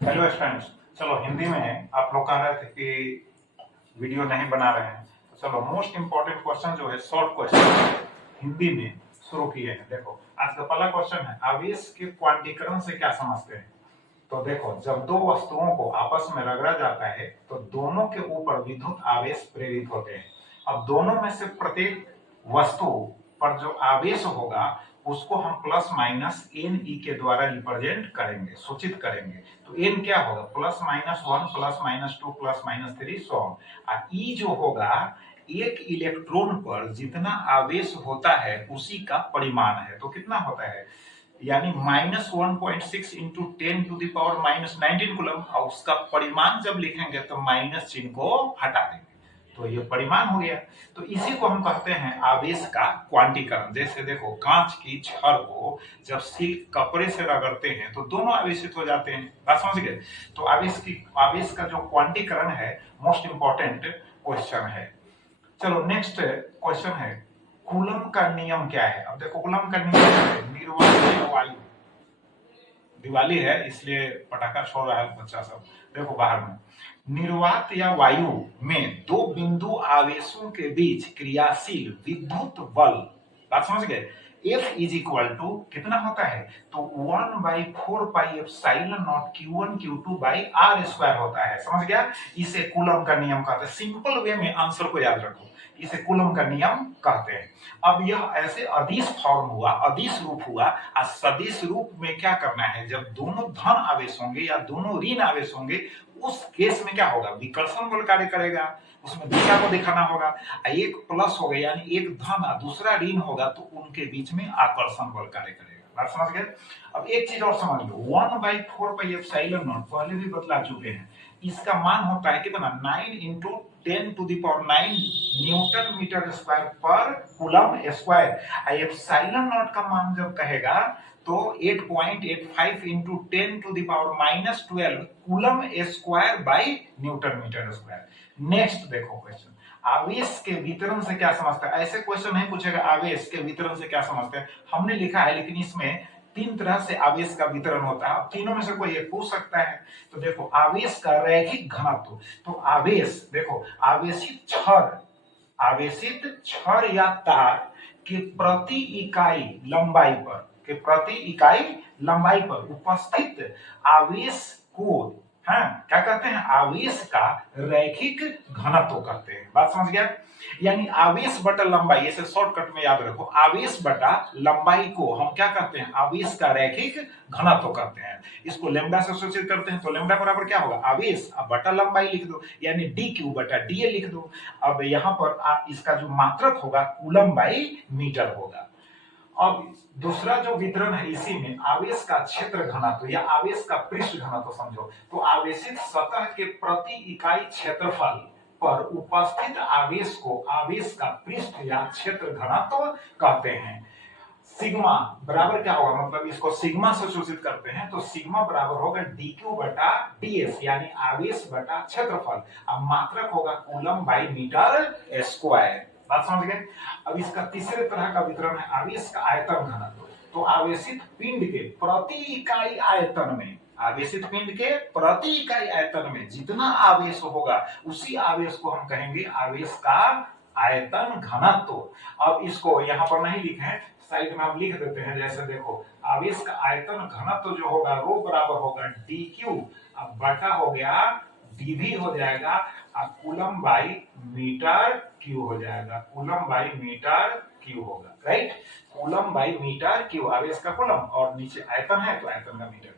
Hello students, चलो हिंदी में आप लोग कह रहे थे कि वीडियो नहीं बना रहे हैं, तो चलो मोस्ट इंपॉर्टेंट क्वेश्चन जो है शॉर्ट क्वेश्चन हिंदी में शुरू किए हैं। देखो आज का पहला क्वेश्चन है, आवेश के क्वांटीकरण से क्या समझते हैं। तो देखो, जब दो वस्तुओं को आपस में रगड़ा जाता है तो दोनों के ऊपर विद्युत आवेश प्रेरित होते हैं। अब दोनों में से प्रत्येक वस्तु पर जो आवेश होगा उसको हम प्लस माइनस एन ई के द्वारा रिप्रेजेंट करेंगे, सूचित करेंगे। तो एन क्या होगा, plus minus one, plus minus two, plus minus three, so on. E जो होगा, एक इलेक्ट्रॉन पर जितना आवेश होता है उसी का परिमाण है। तो कितना होता है, यानी -1.6 इंटू 10⁻⁻19 कूलम, और उसका परिमाण जब लिखेंगे तो माइनस चिन्ह को हटा देंगे, तो ये परिमाण हो गया। तो इसी को हम कहते हैं आवेश का क्वांटीकरण। जैसे देखो, कांच की छड़ को जब सिल्क कपड़े से रगड़ते हैं तो दोनों आवेशित हो जाते हैं। बात समझ गए। तो आवेश का जो क्वांटीकरण है, मोस्ट इंपॉर्टेंट क्वेश्चन है। चलो नेक्स्ट क्वेश्चन है, कूलम का नियम क्या है। अब देखो, कूलम का नियम है निर्वात वायु। दिवाली है इसलिए पटाखा छोड़ रहा है बच्चा सब। देखो बाहर में, निर्वात या वायु में दो बिंदु आवेशों के बीच क्रियाशील विद्युत बल, बात समझ गए, F इज इक्वल टू कितना होता है, तो 1/4πε0 Q1 Q2 by are square होता है। समझ गया। इसे कूलम का नियम कहते हैं। सिंपल वे में आंसर को याद रखो, इसे कूलम का नियम कहते हैं। अब यह ऐसे अदिश फॉर्म हुआ, अदिश रूप हुआ। और सदिश रूप में क्या करना है, जब दोनों धन आवेश होंगे या दोनों ऋण आवेश होंगे, उस केस में क्या होगा, विकर्षण बल कार्य करेगा, उसमें दिशा को दिखाना होगा। एक प्लस हो गया यानी एक धन और दूसरा ऋण होगा, तो उनके बीच में आकर्षण बल कार्य करेगा। बात समझ गए। अब एक चीज और समझ लो, 1/4πε0 पहले भी बतला चुके हैं, इसका मान होता है कितना, 9 into 10⁹ newton metre square per coulomb square. Epsilon naught का मान जब कहेगा तो 8.85 into 10⁻⁻12 coulomb square by newton metre square. Next देखो क्वेश्चन, आवेश के वितरण से क्या समझते हैं। ऐसे क्वेश्चन नहीं पूछेगा आवेश के वितरण से क्या समझते हैं, हमने लिखा है, लेकिन इसमें तीन तरह से आवेश का वितरण होता है। अब तीनों में से कोई एक पूछ सकता है। तो देखो, आवेश का रैखिक घनत्व, तो आवेश देखो, आवेशित छड़ या तार के प्रति इकाई लंबाई पर उपस्थित आवेश को, हाँ क्या कहते हैं, आवेश का रैखिक घनत्व कहते हैं। बात समझ गया। यानी आवेश बटा लंबाई, ऐसे शॉर्टकट में याद रखो, आवेश बटा लंबाई को हम क्या कहते हैं, आवेश का रैखिक घनत्व कहते हैं। इसको लैम्डा से सूचित करते हैं। तो लैम्डा बराबर क्या होगा, आवेश बटा लंबाई लिख दो, यानी डी क्यू बटा डी ए लिख दो। अब यहाँ पर इसका जो मात्रक होगा कूलम बाई मीटर होगा। अब दूसरा जो वितरण है, इसी में आवेश का क्षेत्र घनत्व या आवेश का पृष्ठ घनत्व समझो। तो आवेशित सतह के प्रति इकाई क्षेत्रफल पर उपस्थित आवेश को आवेश का पृष्ठ या क्षेत्र घनत्व कहते हैं। सिग्मा बराबर क्या होगा, मतलब इसको सिग्मा से सूचित करते हैं। तो सिग्मा बराबर होगा डी क्यू बटा डी एस, यानी आवेश बटा क्षेत्रफल। अब मात्रक होगा कूलम बाई मीटर स्क्वायर। बात समझ गए। अब इसका तीसरे तरह का वितरण है आवेश का आयतन घनत्व। तो आवेशित पिंड के प्रति इकाई आयतन में, आवेशित पिंड के प्रति इकाई आयतन में जितना आवेश होगा उसी आवेश को हम कहेंगे आवेश का आयतन घनत्व। अब इसको यहाँ पर नहीं लिखे, साइड में हम लिख देते हैं। जैसे देखो, आवेश का आयतन घनत्व जो होगा रो बराबर होगा डी क्यू, अब बटा हो गया डी भी हो जाएगा, और कूलम बाई मीटर क्यू हो जाएगा, कूलम बाई मीटर क्यू होगा। Right, coulomb by metre cube, आवेश का कूलम और नीचे आयतन है तो आयतन का मीटर।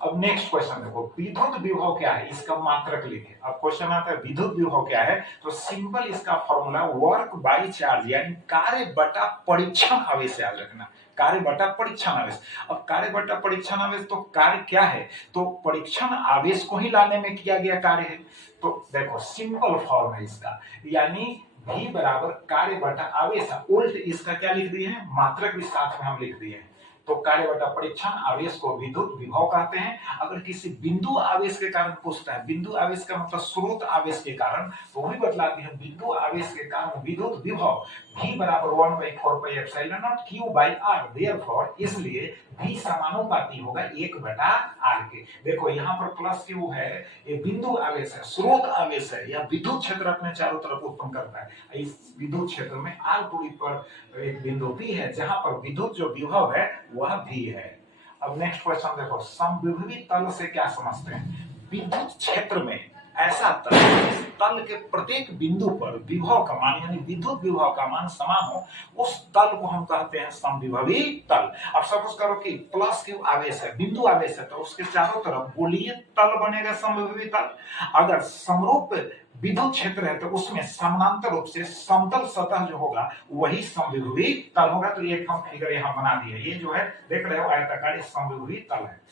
अब नेक्स्ट क्वेश्चन देखो, विद्युत विभव क्या है, इसका मात्रक लिखे। अब क्वेश्चन आता है विद्युत विभव क्या है, तो सिंपल इसका फॉर्मूला वर्क बाई चार्ज, यानी कार्य बटा परीक्षण आवेश याद रखना, कार्य बटा परीक्षण आवेश। अब कार्य बटा परीक्षण आवेश, तो कार्य क्या है, तो परीक्षण आवेश को ही लाने में किया गया कार्य है। तो देखो सिंपल फॉर्म है इसका, यानी V बराबर कार्य बटा आवेश, उल्ट इसका क्या लिख दिए हैं, मात्रक भी साथ में हम लिख दिए हैं। तो कार्य बटा परीक्षण आवेश को विद्युत विभव कहते हैं। अगर किसी बिंदु आवेश के कारण पूछता है, बिंदु आवेश का मतलब स्रोत आवेश के कारण, तो वही बतलाते हैं बिंदु आवेश के कारण विद्युत विभव V बराबर 1/4πε0 Q बाई R। देयरफॉर इसलिए V समानुपाती होगा 1/R आर के। देखो यहाँ पर प्लस क्यू है, ये बिंदु आवेश है, स्रोत आवेश है, या विद्युत क्षेत्र अपने चारों तरफ उत्पन्न करता है। इस विद्युत क्षेत्र में आर दूरी पर एक बिंदु पी है जहां पर विद्युत जो विभव है वह भी है। अब नेक्स्ट क्वेश्चन देखो, समविभवी तल से क्या समझते हैं? विद्युत क्षेत्र में ऐसा तल, इस तल के प्रत्येक बिंदु पर विभव का मान यानी विद्युत विभव का मान समान हो, उस तल को हम कहते हैं समविभवी तल। अब सपोज करो कि प्लस क्यू आवेश है, बिंदु आवेश है, तो उसके चारों तरफ गोलीय तल बनेगा समविभवी तल। अगर समरूप विद्युत क्षेत्र है तो उसमें समानांतर रूप से समतल सतह जो होगा वही समविभवी तल होगा। तो एक हम फिगर यहाँ बना दिए, ये जो है देख रहे हो आयताकार समविभवी तल है।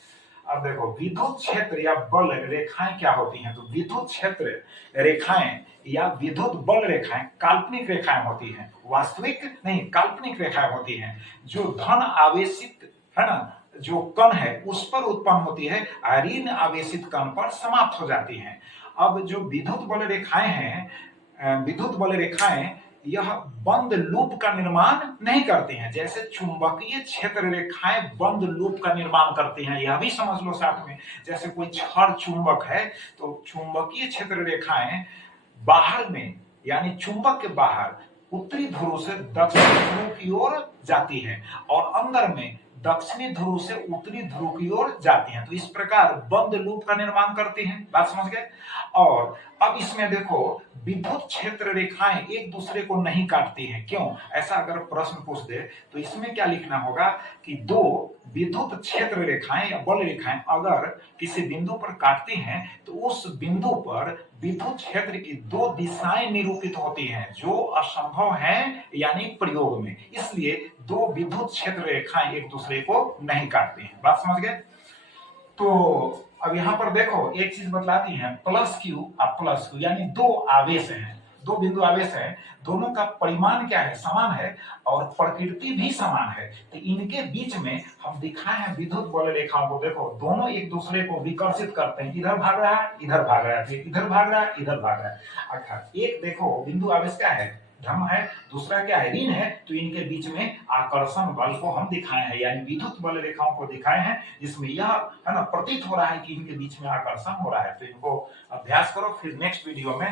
अब देखो विद्युत क्षेत्र या बल रेखाएं क्या होती हैं? तो विद्युत क्षेत्र रेखाएं या विद्युत बल रेखाएं काल्पनिक रेखाएं होती हैं, वास्तविक नहीं, काल्पनिक रेखाएं होती हैं जो धन आवेशित है ना जो कण है उस पर उत्पन्न होती है, ऋण आवेशित कण पर समाप्त हो जाती हैं। अब जो विद्युत बल रेखाएं हैं, विद्युत बल रेखाएं यह बंद लूप का निर्माण नहीं करती हैं, जैसे चुंबकीय क्षेत्र रेखाएं बंद लूप का निर्माण करती हैं। यह भी समझ लो साथ में, जैसे कोई क्षण चुंबक है तो चुंबकीय क्षेत्र रेखाएं बाहर में यानी चुंबक के बाहर उत्तरी ध्रुव से दक्षिणी ध्रुव की ओर जाती है और अंदर में दक्षिणी ध्रुव से उत्तरी ध्रुव की ओर जाती हैं। तो इस प्रकार बंद लूप का निर्माण करती हैं। बात समझ गए? और अब इसमें देखो विद्युत क्षेत्र रेखाएं एक दूसरे को नहीं काटती हैं। क्यों? ऐसा अगर प्रश्न पूछ दे तो इसमें क्या लिखना होगा कि दो विद्युत क्षेत्र रेखाएं या बल रेखाएं अगर किसी बिंदु पर काटती हैं तो उस बिंदु पर विद्युत क्षेत्र की दो दिशाएं निरूपित होती हैं जो असंभव है यानी प्रयोग में। इसलिए दो विद्युत क्षेत्र रेखाएं एक दूसरे को नहीं काटती हैं। बात समझ गए? तो अब यहां पर देखो एक चीज बतलाती है, प्लस क्यू और प्लस क्यू यानी दो आवेश हैं, दो बिंदु आवेश हैं, दोनों का परिमाण क्या है? समान है और प्रकृति भी समान है। तो इनके बीच में हम दिखाए हैं विद्युत बल रेखाओं को, देखो दोनों एक दूसरे को विकर्षित करते हैं, इधर भाग रहा है, इधर भाग रहा है, इधर भाग रहा है, इधर भाग रहा है। अर्थात एक देखो बिंदु आवेश क्या है? धन है, दूसरा क्या है? ऋण है। तो इनके बीच में आकर्षण बल को हम दिखाए हैं यानी विद्युत बल रेखाओं को दिखाए हैं, जिसमें यह है ना प्रतीत हो रहा है कि इनके बीच में आकर्षण हो रहा है। तो इनको अभ्यास करो, फिर नेक्स्ट वीडियो में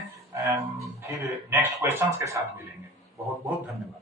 फिर नेक्स्ट क्वेश्चंस के साथ मिलेंगे। बहुत बहुत धन्यवाद।